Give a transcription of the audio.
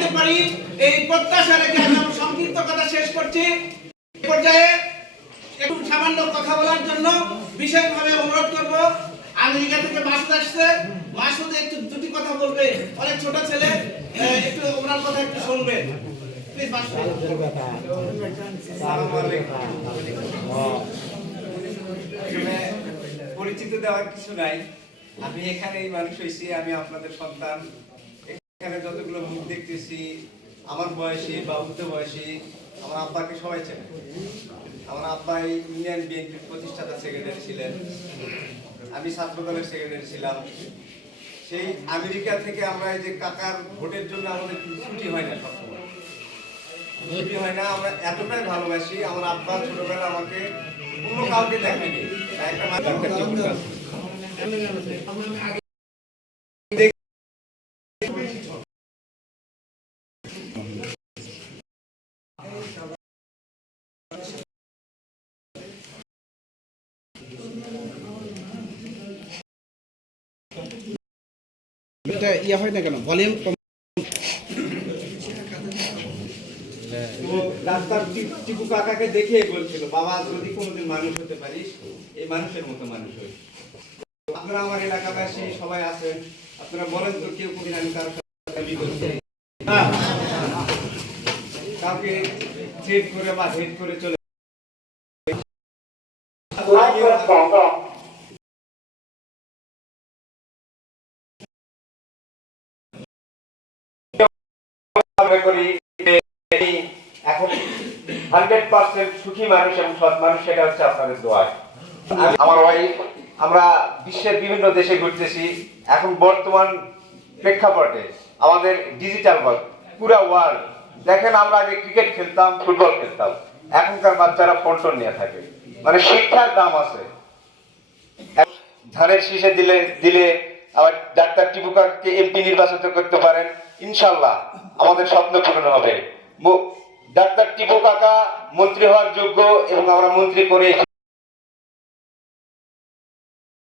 যেতে পারি এই প্রত্যাশা রেখে আমি আমার সংক্ষিপ্ত কথা শেষ করছি। এই পর্যায়ে একটু সামান্য কথা বলার জন্য বিশেষভাবে অনুরোধ করব, আমেরিকা থেকে মাসুদ আসছে, মাসুদ একটু দুটি কথা বলবে, অনেক ছোট ছেলে, একটু ওনার কথা একটু শুনবে প্লিজ মাসুদ। পরিচিত দেওয়ার কিছু নাই, আমি এখানেই মানুষ হয়েছি, আমি আপনাদের সন্তান। এখানে যতগুলো মুখ দেখতেছি আমার বয়সী বা উর্ধ বয়সী, আমার আব্বাকে সবাই চেনে। আমার আব্বা ইউনিয়ন বিএনপির প্রতিষ্ঠাতা সেক্রেটারি ছিলেন, আমি ছাত্র দলের সেক্রেটারি ছিলাম। সেই আমেরিকা থেকে আমরা এই যে কাকার ভোটের জন্য আমাদের ছুটি হয় না, সবসময় ছুটি হয় না। আমরা এতটাই ভালোবাসি, আমার আব্বা ছোটবেলা আমাকে কোনো কাউকে দেখেনি, একটা এটা ইয়া হয় না কেন, ভলিউম কম। ডাক্তার টিপু কাকাকে দেখিয়ে বলছিল, বাবা যদি কোনোদিন মানুষ হতে পারিস এই মানুষের মতো মানুষ হই। আপনারা আমার এলাকাবাসী সবাই আছেন, আপনারা বলেন তো কেউ কোনদিন আমি কারোর সাথে করছি কাউকে চেক করে বা হেড করে চলে করি। এখন 100% সুখী মানুষ এবং সৎ মানুষ, সেটা হচ্ছে আপনাদের দোয়া। আমার ওয়াইফ, আমরা বিশ্বের বিভিন্ন দেশে ঘুরতেছি। এখন বর্তমান প্রেক্ষাপটে আমাদের ডিজিটাল ওয়ার্ল্ড, পুরো ওয়ার্ল্ড দেখেন, আমরা আগে ক্রিকেট খেলতাম, ফুটবল খেলতাম, এখনকার বাচ্চারা ফোন নিয়ে থাকে। মানে শিক্ষার দাম আছে। ধানের শীষে দিলে দিলে আবার ডাক্তার টিপু কাকাকে এমপি নির্বাচিত করতে পারেন, ইনশাল্লাহ আমাদের স্বপ্ন পূরণ হবে। ডাক্তার টিপু কাকা মন্ত্রী হওয়ার যোগ্য এবং আমরা মন্ত্রী করে